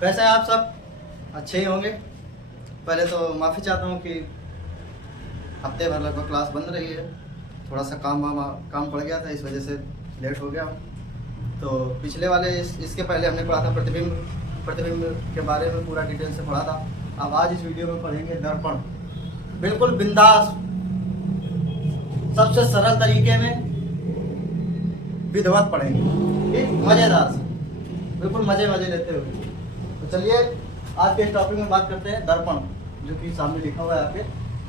कैसे हैं आप सब? अच्छे ही होंगे। पहले तो माफ़ी चाहता हूँ कि हफ्ते भर लगभग क्लास बंद रही है। थोड़ा सा काम पड़ गया था, इस वजह से लेट हो गया। तो पिछले वाले इसके पहले हमने पढ़ा था प्रतिबिंब के बारे में पूरा डिटेल से पढ़ा था। अब आज इस वीडियो में पढ़ेंगे दर्पण। बिल्कुल बिंदास, सबसे सरल तरीके में विधिवत पढ़ेंगे, ठीक, मज़ेदार से, बिल्कुल मज़े लेते हुए। तो चलिए आज के इस टॉपिक में बात करते हैं दर्पण, जो कि सामने लिखा हुआ है आपके,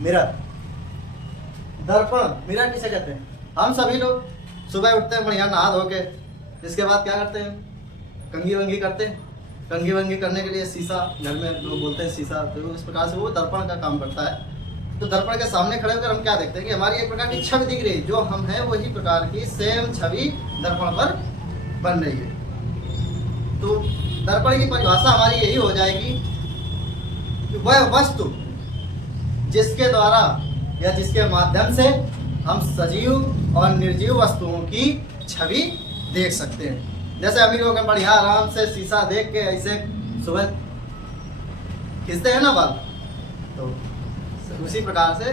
मिरर। दर्पण, मिरर किसे कहते हैं? हम सभी लोग सुबह उठते हैं बढ़िया नहा धो के, इसके बाद क्या करते हैं? कंघी वंगी करते हैं। कंघी वंगी करने के लिए शीशा, घर में लोग बोलते हैं शीशा, तो इस प्रकार से वो दर्पण का काम करता है। तो दर्पण के सामने खड़े होकर हम क्या देखते हैं कि हमारी एक प्रकार की छवि दिख रही है, जो हम हैं वही प्रकार की सेम छवि दर्पण पर बन रही है। तो दर्पण की परिभाषा हमारी यही हो जाएगी कि वह वस्तु जिसके द्वारा या जिसके माध्यम से हम सजीव और निर्जीव वस्तुओं की छवि देख सकते हैं। जैसे अभी लोग बढ़िया आराम से शीशा देख के ऐसे सुबह खींचते हैं ना बाल, तो उसी प्रकार से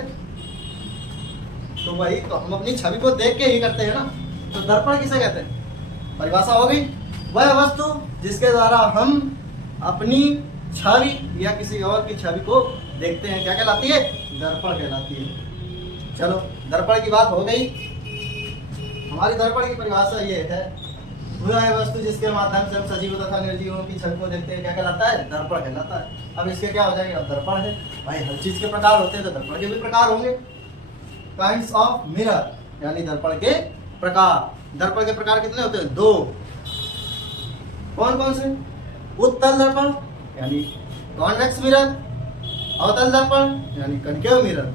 तो वही तो हम अपनी छवि को देख के ही करते हैं ना। तो दर्पण किसे कहते हैं? परिभाषा हो गई, वह वस्तु जिसके द्वारा हम अपनी छवि या किसी और की छवि को देखते हैं, क्या कहलाती है? दर्पण कहलाती है। चलो, दर्पण की बात हो गई। हमारी दर्पण की परिभाषा ये है, वह वस्तु जिसके माध्यम से हम सजीव तथा निर्जीवों की छवि को देखते हैं, क्या कहलाता है? दर्पण कहलाता है। अब इसके क्या हो जाएंगे? अब दर्पण है भाई, हर चीज के प्रकार होते हैं तो दर्पण के भी प्रकार होंगे। काइंड्स ऑफ मिरर, यानी दर्पण के प्रकार। दर्पण के प्रकार कितने होते हैं? दो। कौन कौन से? उत्तल दर्पण यानी कॉन्वेक्स मिरर, अवतल दर्पण यानी कनकेव मिरर।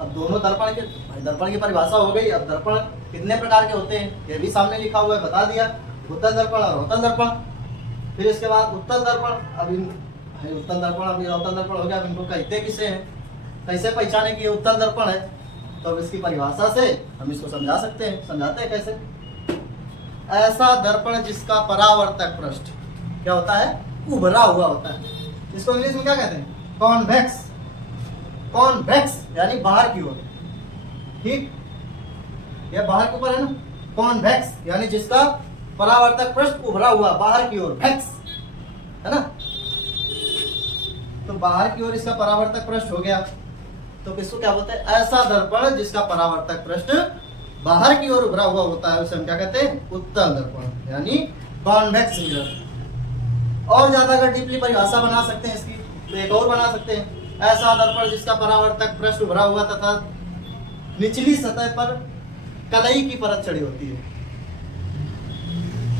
अब दोनों दर्पण की परिभाषा हो गई। अब दर्पण कितने प्रकार के होते हैं ये भी सामने लिखा हुआ है, बता दिया। उत्तल दर्पण और अवतल दर्पण। फिर इसके बाद उत्तल दर्पण, उत्तल दर्पण अभी अवतल दर्पण हो गया। अब इनको कहते किसे हैं, कैसे पहचाने कि ये उत्तल दर्पण है? तो अब इसकी परिभाषा से हम इसको समझा सकते हैं। समझाते हैं कैसे? ऐसा दर्पण जिसका परावर्तक पृष्ठ क्या होता है? उभरा हुआ होता है। इसको इंग्लिश में क्या कहते हैं? कॉन्वेक्स। कॉन्वेक्स यानी बाहर की ओर, ठीक, यह बाहर के ऊपर है ना। कॉन्वेक्स यानी जिसका परावर्तक पृष्ठ उभरा हुआ, बाहर की ओर, वेक्स है ना। तो बाहर की ओर इसका परावर्तक पृष्ठ हो गया, तो किसको क्या बोलते हैं? ऐसा दर्पण जिसका परावर्तक पृष्ठ बाहर की ओर उभरा हुआ होता है, उसे हम क्या कहते हैं? उत्तल दर्पण यानी कॉन्वेक्स मिरर। और ज्यादा अगर डीपली परिभाषा बना सकते हैं इसकी, तो एक और बना सकते हैं, ऐसा दर्पण जिसका परावर्तक पृष्ठ उभरा हुआ तथा निचली सतह पर कलई की परत चढ़ी होती है।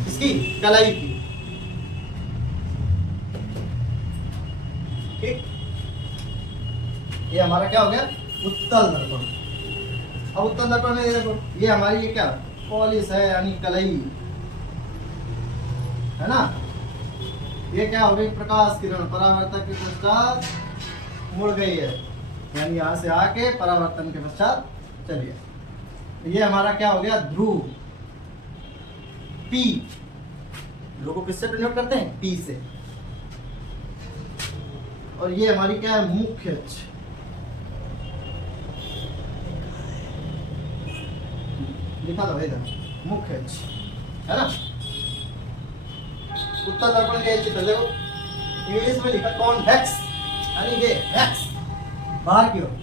इसकी कलई की, ठीक। ये हमारा क्या हो गया? उत्तल दर्पण। अब उत्तल दर्पण में देखो, ये हमारी ये क्या पॉलिश है, यानी कलई है ना। ये क्या हो गई? प्रकाश किरण परावर्तक के पश्चात मुड़ गई है, यानी यहां से आके परावर्तन के पश्चात चलिए। ये हमारा क्या हो गया? ध्रुव, पी। लोगों किससे डिनोट करते हैं? पी से। और ये हमारी क्या है? मुख्य अक्ष। लिखा था इधर, मुख्य अक्ष है ना। उत्तल दर्पण के चित्र देखो, इंग्लिश में लिखा कॉन्वेक्स, यानी ये वेक्स, बाहर की ओर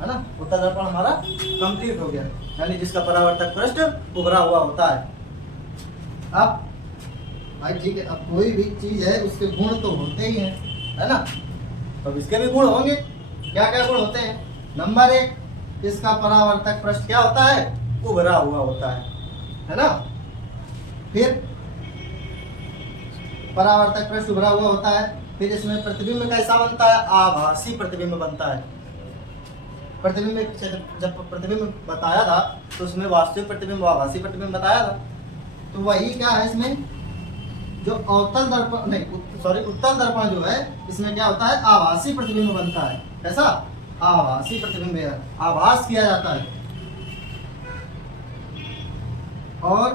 है ना। उत्तल दर्पण हमारा कंप्लीट हो गया, यानी जिसका परावर्तक पृष्ठ उभरा हुआ होता है। अब भाई ठीक है, अब कोई भी चीज है उसके गुण तो होते ही हैं, है ना। तो इसके भी गुण होंगे। क्या क्या गुण होते हैं? नंबर 1, इसका परावर्तक पृष्ठ क्या होता है? उभरा हुआ होता है ना। फिर परावर्तक पृष्ठ उभरा हुआ होता है। फिर इसमें प्रतिबिंब कैसा बनता है? आभासी प्रतिबिंब बनता है। प्रतिबिंब जब प्रतिबिंब बताया था तो उसमें वास्तविक प्रतिबिंब, आभासी प्रतिबिंब बताया था। तो वही क्या है इसमें, जो अवतल दर्पण नहीं सॉरी उत्तल दर्पण जो है, इसमें क्या होता है? आभासी प्रतिबिंब बनता है। कैसा? आभासी प्रतिबिंब है, आभास किया जाता है। और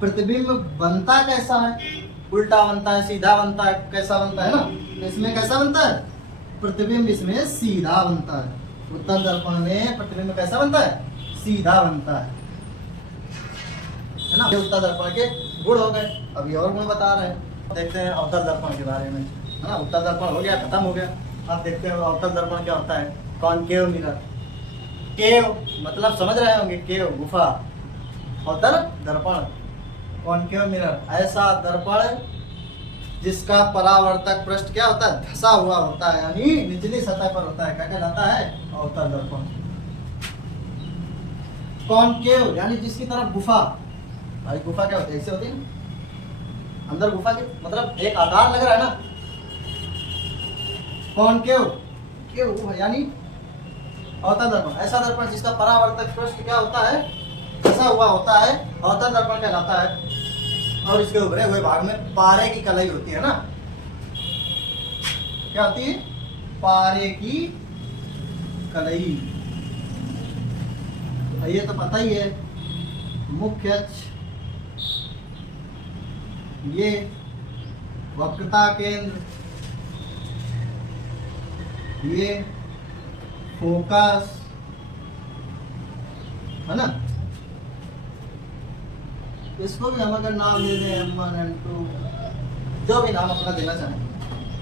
प्रतिबिंब बनता कैसा है? उल्टा बनता है, सीधा बनता है, कैसा बनता है ना, तो इसमें कैसा बनता है, प्रतिबिंब इसमें सीधा बनता है। उत्तल दर्पण में प्रतिबिंब कैसा बनता है, सीधा बनता है ना। ये उत्तल दर्पण के गुण हो गए। अभी और गुण बता रहे हैं, देखते हैं अवतल दर्पण के बारे में, है ना। उत्तल दर्पण हो गया, खत्म हो गया। अब देखते हैं अवतल दर्पण क्या होता है। कॉनकेव मिरर, केव मतलब समझ रहे होंगे, केव गुफा, अवतल दर्पण। कॉनकेव मिरर ऐसा दर्पण जिसका परावर्तक पृष्ठ क्या होता है, धंसा हुआ होता है, यानी निचली सतह पर होता है, क्या कहलाता है, अवतल दर्पण। कॉनकेव यानी जिसकी तरफ गुफा, भाई गुफा क्या होती है, ऐसे होती है ना, अंदर गुफा के मतलब एक आकार लग रहा है ना। कॉनकेव केव यानी अवतल दर्पण, ऐसा दर्पण जिसका परावर्तक पृष्ठ क्या होता है, धंसा हुआ होता है, अवतल दर्पण कहलाता है। और इसके उभरे हुए भाग में पारे की कलाई होती है ना, क्या होती है, पारे की कलाई। ये तो पता ही है, मुख्य अक्ष, ये वक्रता केंद्र, ये फोकस, है ना। इसको भी हम अगर नाम दे दें M1 M2, जो भी नाम अपना देना चाहें,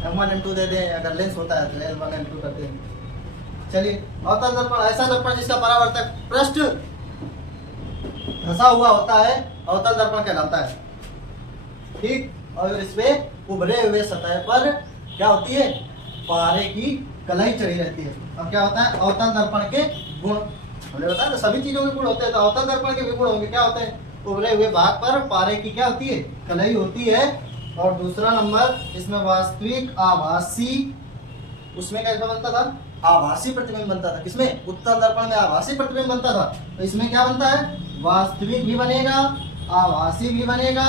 M1 M2 दे दें, अगर लेंस होता है तो L1 L2 करते हैं। चलिए, अवतल दर्पण ऐसा दर्पण जिसका परावर्तक पृष्ठ धंसा हुआ होता है, अवतल दर्पण कहलाता है, ठीक। और इसमें उभरे हुए सतह पर क्या होती है, पारे की कलाई चढ़ी रहती है। अब क्या होता है, अवतल दर्पण के गुण हमने बताया, तो सभी चीजों के गुण होते हैं, तो अवतल दर्पण के भी गुण होंगे। क्या होते हैं, उभरे हुए भाग पर पारे की क्या होती है, कलाई होती है। और दूसरा नंबर, इसमें वास्तविक आभासी, उसमें कैसा बनता था, आभासी प्रतिबिंब बनता था। किसमें, उत्तल दर्पण में आभासी प्रतिबिंब बनता था, तो इसमें क्या बनता है, वास्तविक भी बनेगा, आभासी भी बनेगा,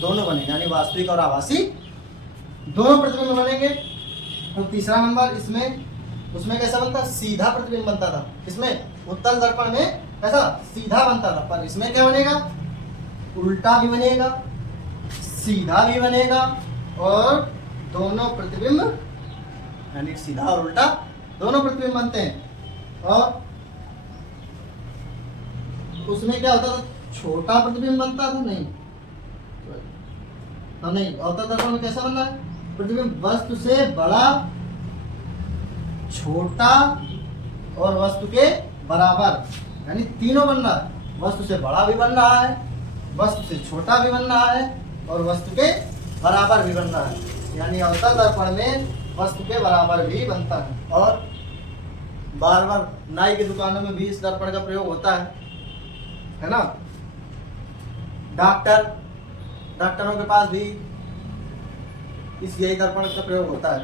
दोनों बनेगा, यानी वास्तविक और आभासी दोनों प्रतिबिंब बनेंगे। और तीसरा नंबर, इसमें उसमें कैसा बनता, सीधा प्रतिबिंब बनता था। इसमें उत्तल दर्पण में कैसा, सीधा बनता था, पर इसमें क्या बनेगा, उल्टा भी बनेगा, सीधा भी बनेगा, और दोनों प्रतिबिंब यानी सीधा और उल्टा दोनों प्रतिबिंब बनते हैं। और उसमें क्या होता था, छोटा प्रतिबिंब बनता था, नहीं नहीं, अवतल दर्पण में कैसा बन रहा है, प्रतिबिंब वस्तु से बड़ा, छोटा और वस्तु के बराबर, यानी तीनों बन रहा है। वस्तु से बड़ा भी बन रहा है, वस्तु से छोटा भी बन रहा है, और वस्तु के बराबर भी बन रहा है, यानी अवतल दर्पण में वस्तु के बराबर भी बनता है। और बार बार नाई की दुकानों में भी इस दर्पण का प्रयोग होता है ना। डॉक्टरों के पास भी इस यही दर्पण का प्रयोग होता है,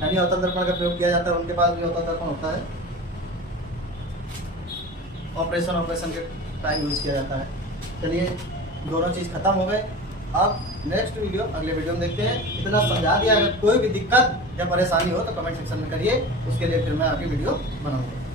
यानी अवतल दर्पण का प्रयोग किया जाता है, उनके पास भी अवतल दर्पण होता है। ऑपरेशन के टाइम यूज किया जाता है। चलिए, दोनों चीज़ खत्म हो गए। अब नेक्स्ट वीडियो, अगले वीडियो में देखते हैं। इतना समझा दिया, अगर कोई भी दिक्कत या परेशानी हो तो कमेंट सेक्शन में करिए, उसके लिए फिर मैं आगे वीडियो बनाऊंगा।